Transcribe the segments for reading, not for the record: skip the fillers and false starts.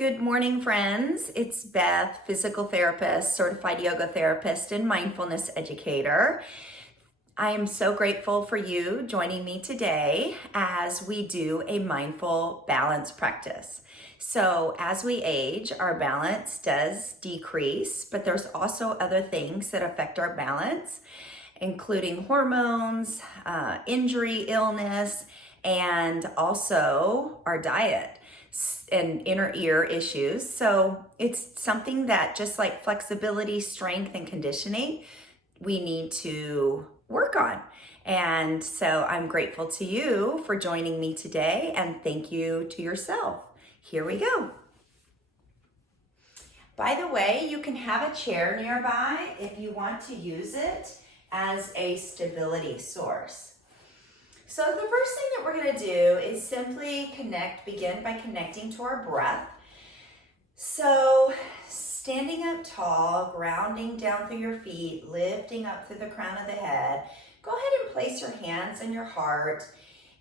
Good morning, friends. It's Beth, physical therapist, certified yoga therapist, and mindfulness educator. I am so grateful for you joining me today as we do a mindful balance practice. So, as we age, our balance does decrease, but there's also other things that affect our balance, including hormones, injury, illness, and also our diet and inner ear issues. So it's something that, just like flexibility, strength, and conditioning, we need to work on. And so I'm grateful to you for joining me today, and thank you to yourself. Here we go. By the way, you can have a chair nearby if you want to use it as a stability source. So the first thing that we're going to do is simply begin by connecting to our breath. So standing up tall, grounding down through your feet, lifting up through the crown of the head. Go ahead and place your hands on your heart,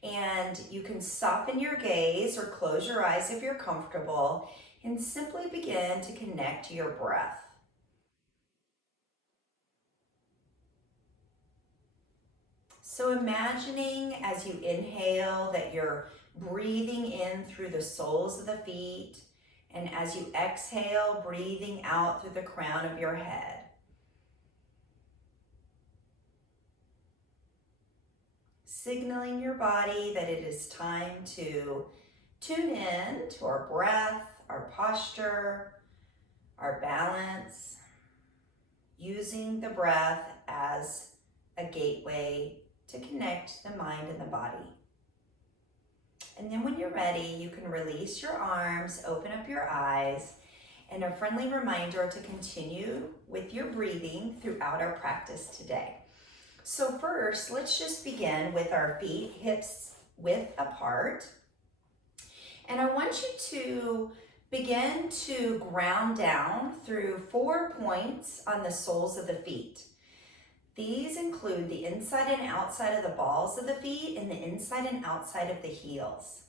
and you can soften your gaze or close your eyes if you're comfortable, and simply begin to connect to your breath. So imagining as you inhale that you're breathing in through the soles of the feet, and as you exhale, breathing out through the crown of your head. Signaling your body that it is time to tune in to our breath, our posture, our balance, using the breath as a gateway to connect the mind and the body. And then when you're ready, you can release your arms, open up your eyes, and a friendly reminder to continue with your breathing throughout our practice today. So first, let's just begin with our feet hips width apart. And I want you to begin to ground down through 4 points on the soles of the feet. These include the inside and outside of the balls of the feet and the inside and outside of the heels.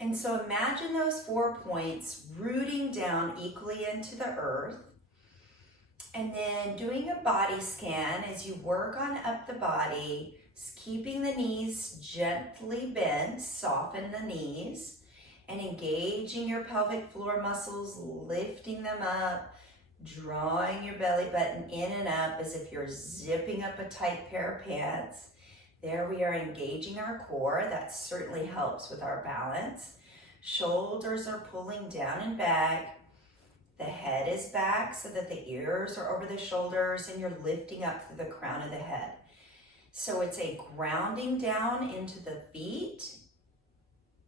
And so imagine those 4 points rooting down equally into the earth, and then doing a body scan as you work on up the body, keeping the knees gently bent, soften the knees, and engaging your pelvic floor muscles, lifting them up, drawing your belly button in and up as if you're zipping up a tight pair of pants. There we are, engaging our core. That certainly helps with our balance. Shoulders are pulling down and back. The head is back so that the ears are over the shoulders, and you're lifting up through the crown of the head. So it's a grounding down into the feet,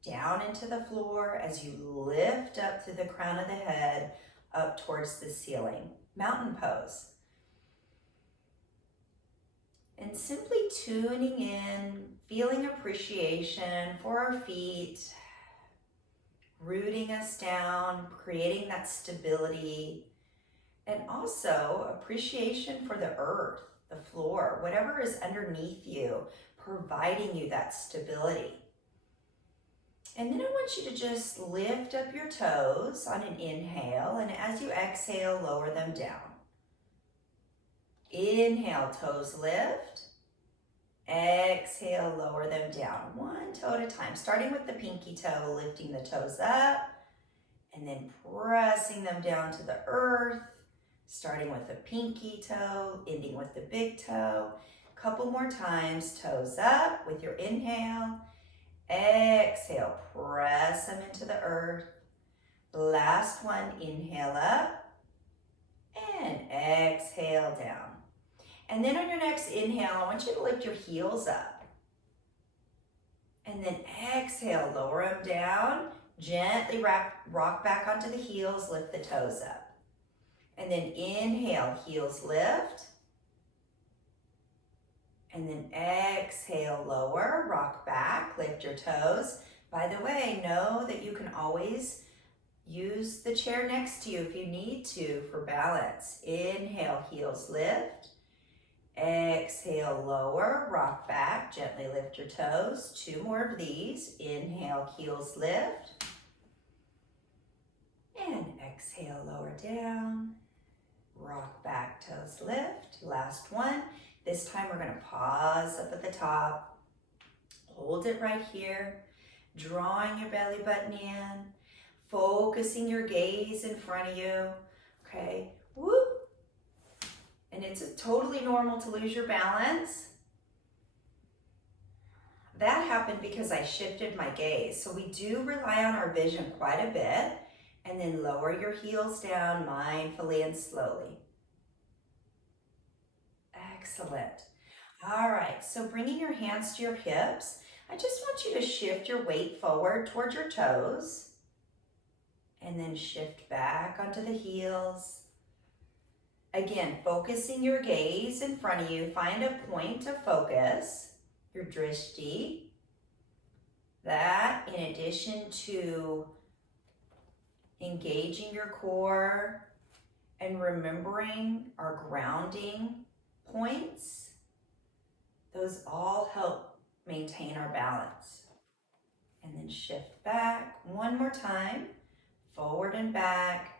down into the floor as you lift up through the crown of the head, up towards the ceiling. Mountain pose. And simply tuning in, feeling appreciation for our feet, rooting us down, creating that stability, and also appreciation for the earth, the floor, whatever is underneath you, providing you that stability. And then I want you to just lift up your toes on an inhale, and as you exhale, lower them down. Inhale, toes lift. Exhale, lower them down, one toe at a time, starting with the pinky toe, lifting the toes up, and then pressing them down to the earth, starting with the pinky toe, ending with the big toe. A couple more times, toes up with your inhale. Exhale, press them into the earth. Last one, inhale up and exhale down. And then on your next inhale, I want you to lift your heels up. And then exhale, lower them down, gently rock back onto the heels, lift the toes up. And then inhale, heels lift. And then exhale, lower, rock back, lift your toes. By the way, know that you can always use the chair next to you if you need to for balance. Inhale, heels lift. Exhale, lower, rock back, gently lift your toes. 2 more of these. Inhale, heels lift. down, rock back, toes lift. Last one. This time we're gonna pause up at the top, hold it right here, drawing your belly button in, focusing your gaze in front of you, okay? Whoop. And it's totally normal to lose your balance. That happened because I shifted my gaze. So we do rely on our vision quite a bit, and then lower your heels down mindfully and slowly. Excellent. All right, so bringing your hands to your hips, I just want you to shift your weight forward towards your toes, and then shift back onto the heels. Again, focusing your gaze in front of you, find a point of focus, your drishti. That, in addition to engaging your core and remembering our grounding points, those all help maintain our balance. And then shift back one more time, forward and back.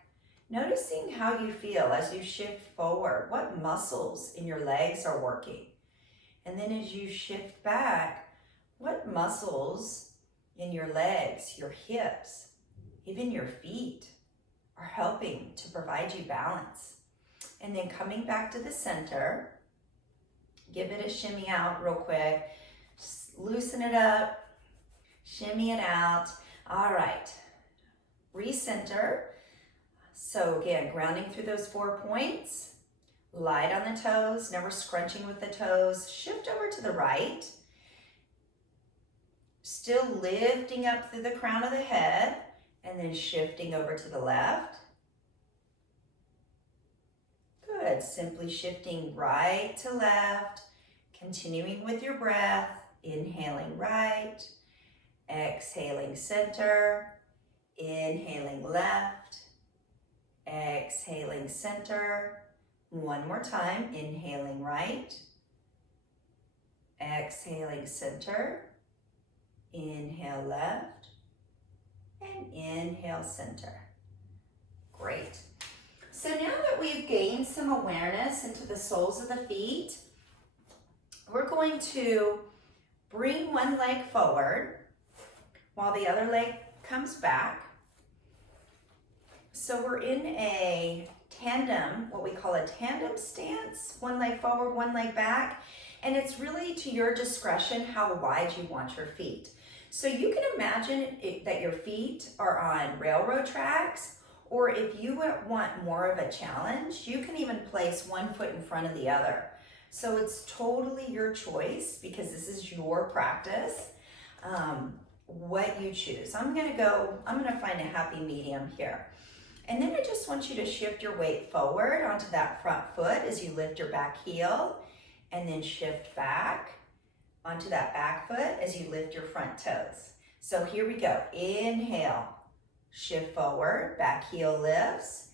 Noticing how you feel as you shift forward, what muscles in your legs are working. And then as you shift back, what muscles in your legs, your hips, even your feet are helping to provide you balance. And then coming back to the center, give it a shimmy out real quick. Just loosen it up, shimmy it out. All right, recenter. So again, grounding through those 4 points, light on the toes, never scrunching with the toes, shift over to the right, still lifting up through the crown of the head, and then shifting over to the left. Good, simply shifting right to left, continuing with your breath, inhaling right, exhaling center, inhaling left, exhaling center. One more time, inhaling right, exhaling center, inhale left, and inhale center. Great. So now that we've gained some awareness into the soles of the feet, we're going to bring one leg forward while the other leg comes back. So we're in a tandem, what we call a tandem stance, one leg forward, one leg back, and it's really to your discretion how wide you want your feet. So you can imagine that your feet are on railroad tracks, or if you want more of a challenge, you can even place one foot in front of the other. So it's totally your choice because this is your practice, what you choose. I'm gonna find a happy medium here. And then I just want you to shift your weight forward onto that front foot as you lift your back heel, and then shift back onto that back foot as you lift your front toes. So here we go. Inhale, shift forward, back heel lifts.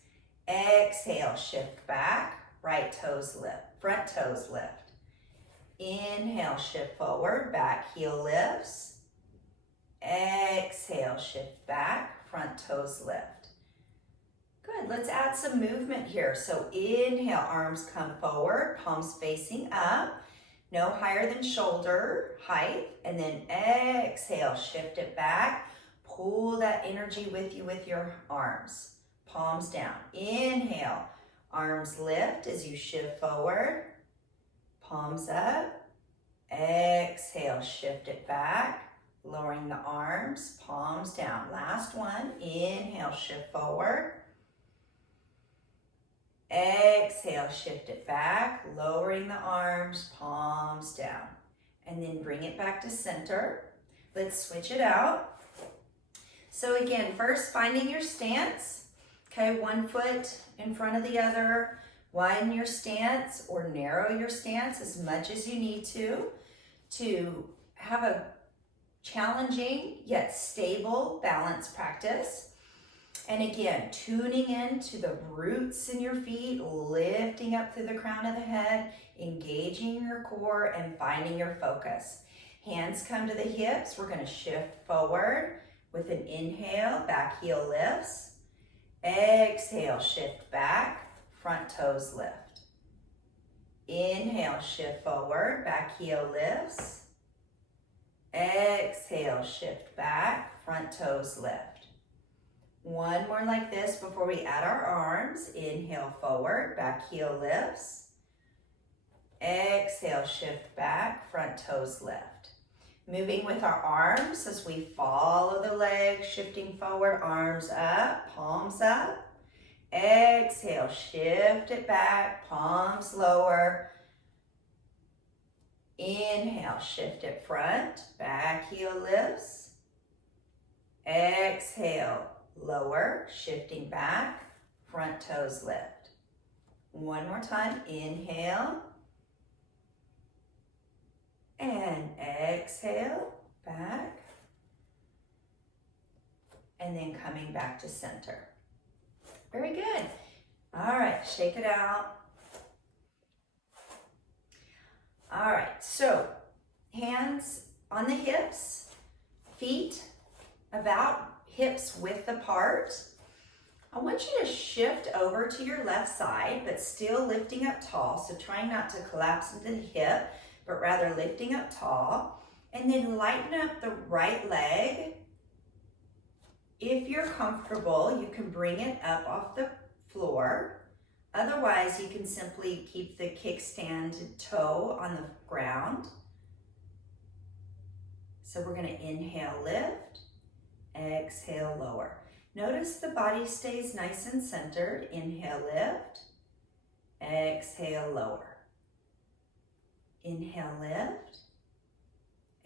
Exhale, shift back, right toes lift, front toes lift. Inhale, shift forward, back heel lifts. Exhale, shift back, front toes lift. Good, let's add some movement here. So inhale, arms come forward, palms facing up, no higher than shoulder height. And then exhale, shift it back. Pull that energy with you with your arms, palms down. Inhale, arms lift as you shift forward, palms up. Exhale, shift it back, lowering the arms, palms down. Last one, inhale, shift forward. Exhale, shift it back, lowering the arms, palms down. And then bring it back to center. Let's switch it out. So again, first finding your stance. Okay, one foot in front of the other. Widen your stance or narrow your stance as much as you need to have a challenging yet stable balance practice. And again, tuning into the roots in your feet, lifting up through the crown of the head, engaging your core and finding your focus. Hands come to the hips. We're going to shift forward with an inhale, back heel lifts. Exhale, shift back, front toes lift. Inhale, shift forward, back heel lifts. Exhale, shift back, front toes lift. One more like this before we add our arms. Inhale, forward, back heel lifts. Exhale, shift back, front toes lift. Moving with our arms as we follow the legs, shifting forward, arms up, palms up. Exhale, shift it back, palms lower. Inhale, shift it front, back heel lifts. Exhale, lower, shifting back, front toes lift. One more time, inhale. And exhale, back. And then coming back to center. Very good. All right, shake it out. All right, so hands on the hips, feet about hips width apart. I want you to shift over to your left side, but still lifting up tall. So trying not to collapse into the hip, but rather lifting up tall. And then lighten up the right leg. If you're comfortable, you can bring it up off the floor. Otherwise, you can simply keep the kickstand toe on the ground. So we're going to inhale, lift, exhale, lower. Notice the body stays nice and centered. Inhale, lift, exhale, lower. Inhale, lift,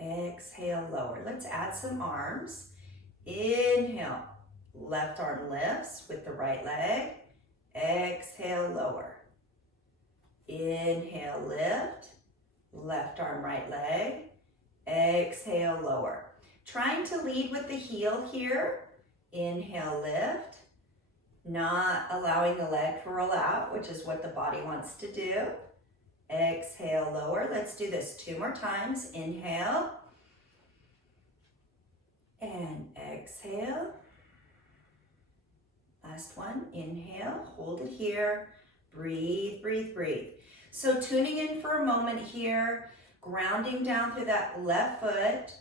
exhale, lower. Let's add some arms. Inhale, left arm lifts with the right leg. Exhale, lower. Inhale, lift, left arm, right leg. Exhale, lower. Trying to lead with the heel here. Inhale, lift. Not allowing the leg to roll out, which is what the body wants to do. Exhale, lower. Let's do this 2 more times. Inhale. And exhale. Last one. Inhale. Hold it here. Breathe, breathe, breathe. So tuning in for a moment here. Grounding down through that left foot.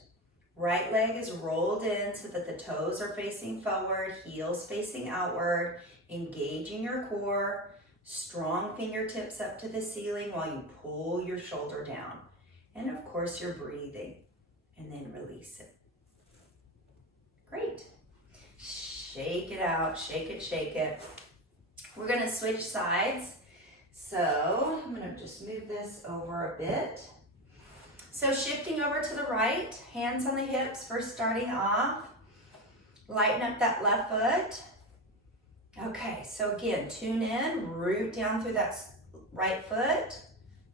Right leg is rolled in so that the toes are facing forward. Heels facing outward. Engaging your core. Strong fingertips up to the ceiling while you pull your shoulder down. And of course, you're breathing. And then release it. Great. Shake it out. Shake it, shake it. We're going to switch sides. So I'm going to just move this over a bit. So shifting over to the right. Hands on the hips for starting off. Lighten up that left foot. Okay, so again, tune in, root down through that right foot,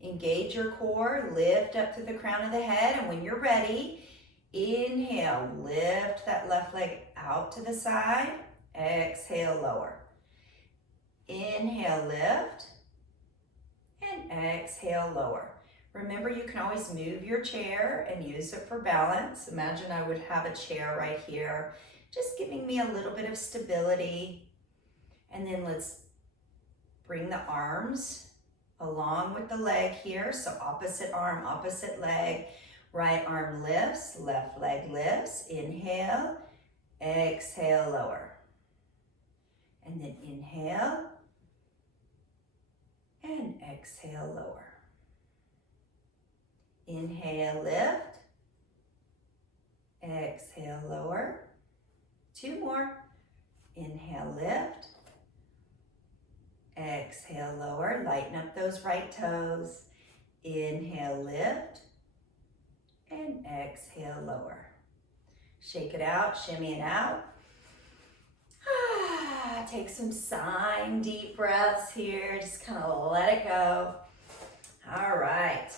engage your core, lift up through the crown of the head, and when you're ready, inhale, lift that left leg out to the side, exhale, lower. Inhale, lift, and exhale, lower. Remember, you can always move your chair and use it for balance. Imagine I would have a chair right here, just giving me a little bit of stability. And then let's bring the arms along with the leg here. So opposite arm, opposite leg. Right arm lifts, left leg lifts. Inhale, exhale, lower. And then inhale, and exhale, lower. Inhale, lift. Exhale, lower. 2 more. Inhale, lift. Exhale, lower. Lighten up those right toes. Inhale, lift. And exhale, lower. Shake it out, shimmy it out. Take some sighing deep breaths here. Just kind of let it go. All right.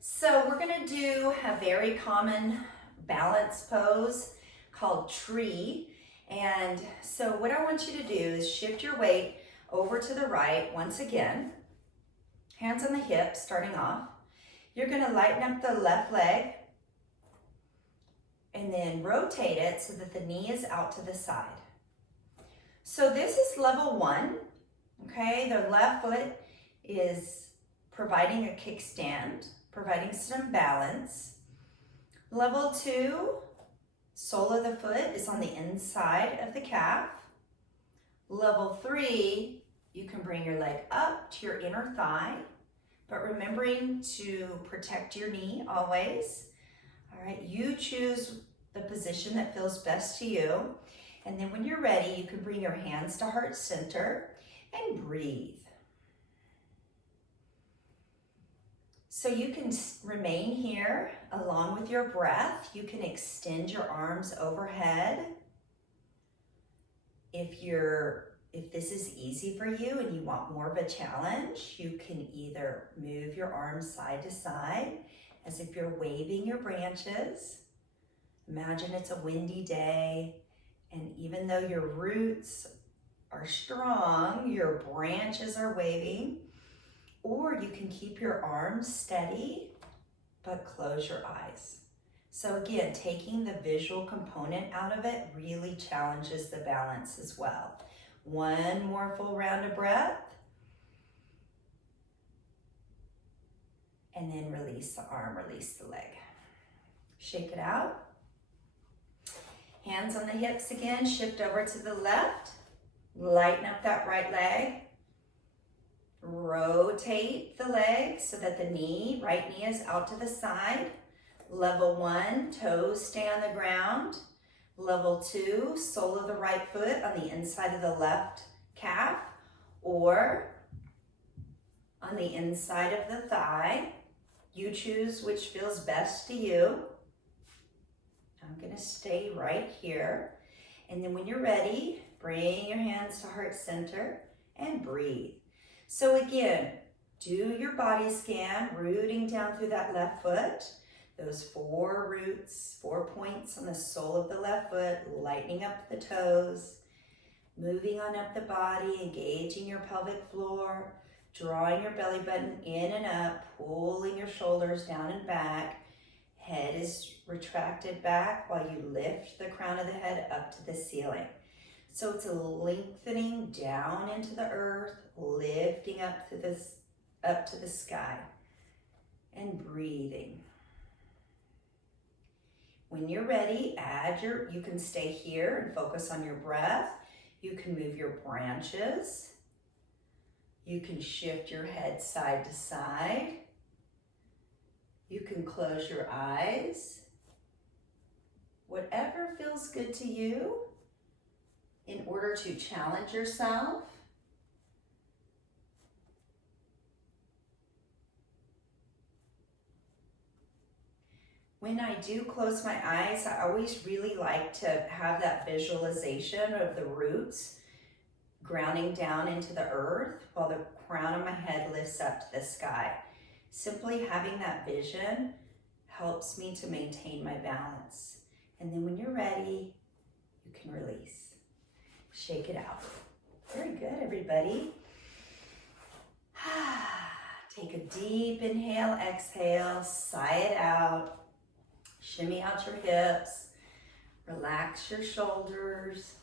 So we're going to do a very common balance pose called tree. And so what I want you to do is shift your weight over to the right once again. Hands on the hips, starting off. You're going to lighten up the left leg and then rotate it so that the knee is out to the side. So this is level 1, okay? The left foot is providing a kickstand, providing some balance. Level 2, sole of the foot is on the inside of the calf. Level 3, you can bring your leg up to your inner thigh, but remembering to protect your knee always. All right, you choose the position that feels best to you. And then when you're ready, you can bring your hands to heart center and breathe. So you can remain here along with your breath. You can extend your arms overhead. If this is easy for you and you want more of a challenge, you can either move your arms side to side as if you're waving your branches. Imagine it's a windy day, and even though your roots are strong, your branches are waving. Or you can keep your arms steady, but close your eyes. So again, taking the visual component out of it really challenges the balance as well. One more full round of breath. And then release the arm, release the leg. Shake it out. Hands on the hips again, shift over to the left. Lighten up that right leg. Rotate the leg so that the right knee is out to the side. Level 1, toes stay on the ground. Level 2, sole of the right foot on the inside of the left calf or on the inside of the thigh. You choose which feels best to you. I'm going to stay right here. And then when you're ready, bring your hands to heart center and breathe. So again, do your body scan, rooting down through that left foot. Those 4 roots, 4 points on the sole of the left foot, lightening up the toes, moving on up the body, engaging your pelvic floor, drawing your belly button in and up, pulling your shoulders down and back. Head is retracted back while you lift the crown of the head up to the ceiling. So it's a lengthening down into the earth, lifting up to the sky, and breathing. When you're ready, you can stay here and focus on your breath. You can move your branches. You can shift your head side to side. You can close your eyes. Whatever feels good to you in order to challenge yourself. When I do close my eyes, I always really like to have that visualization of the roots grounding down into the earth while the crown of my head lifts up to the sky. Simply having that vision helps me to maintain my balance. And then when you're ready, you can release. Shake it out. Very good, everybody. Take a deep inhale, exhale, sigh it out. Shimmy out your hips. Relax your shoulders.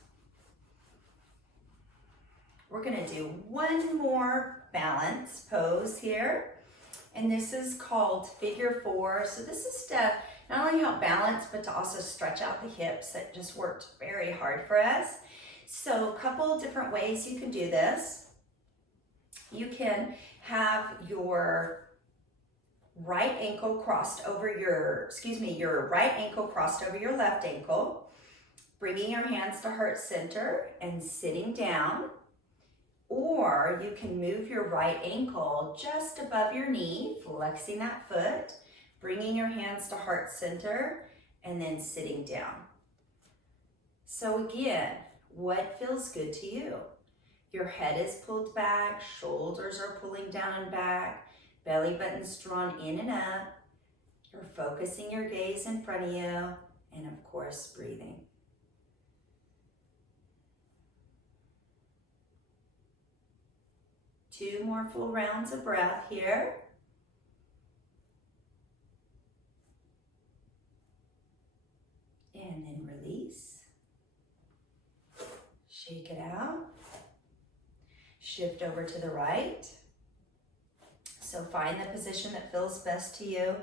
We're gonna do one more balance pose here. And this is called figure 4. So this is to not only help balance, but to also stretch out the hips. That just worked very hard for us. So a couple different ways you can do this. You can have your right ankle crossed over your right ankle crossed over your left ankle, bringing your hands to heart center and sitting down. Or you can move your right ankle just above your knee, flexing that foot, bringing your hands to heart center, and then sitting down. So again, what feels good to you? Your head is pulled back, shoulders are pulling down and back, belly button's drawn in and up. You're focusing your gaze in front of you, and of course, breathing. Two more full rounds of breath here. And then release. Shake it out. Shift over to the right. So find the position that feels best to you.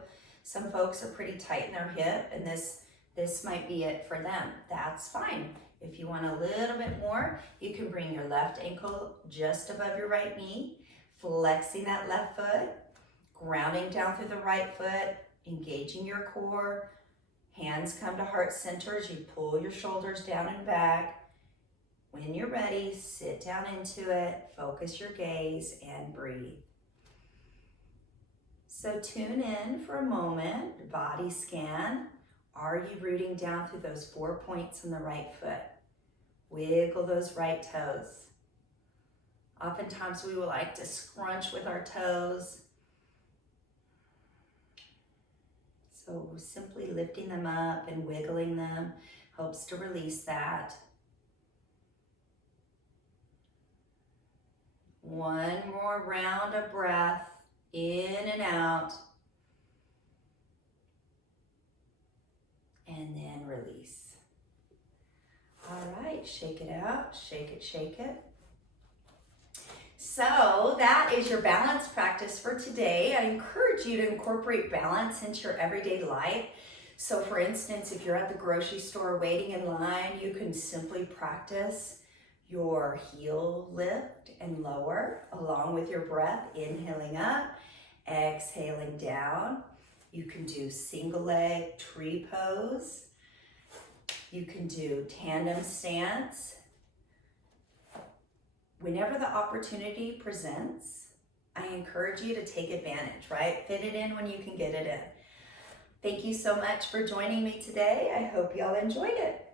Some folks are pretty tight in their hip, and this might be it for them. That's fine. If you want a little bit more, you can bring your left ankle just above your right knee, flexing that left foot, grounding down through the right foot, engaging your core. Hands come to heart center as you pull your shoulders down and back. When you're ready, sit down into it, focus your gaze, and breathe. So tune in for a moment, body scan. Are you rooting down through those 4 points on the right foot? Wiggle those right toes. Oftentimes we will like to scrunch with our toes. So simply lifting them up and wiggling them helps to release that. One more round of breath, in and out. And then release. All right, shake it out, shake it, shake it. So that is your balance practice for today. I encourage you to incorporate balance into your everyday life. So for instance, if you're at the grocery store waiting in line, you can simply practice your heel lift and lower along with your breath, inhaling up, exhaling down. You can do single leg tree pose. You can do tandem stance. Whenever the opportunity presents, I encourage you to take advantage, right? Fit it in when you can get it in. Thank you so much for joining me today. I hope y'all enjoyed it.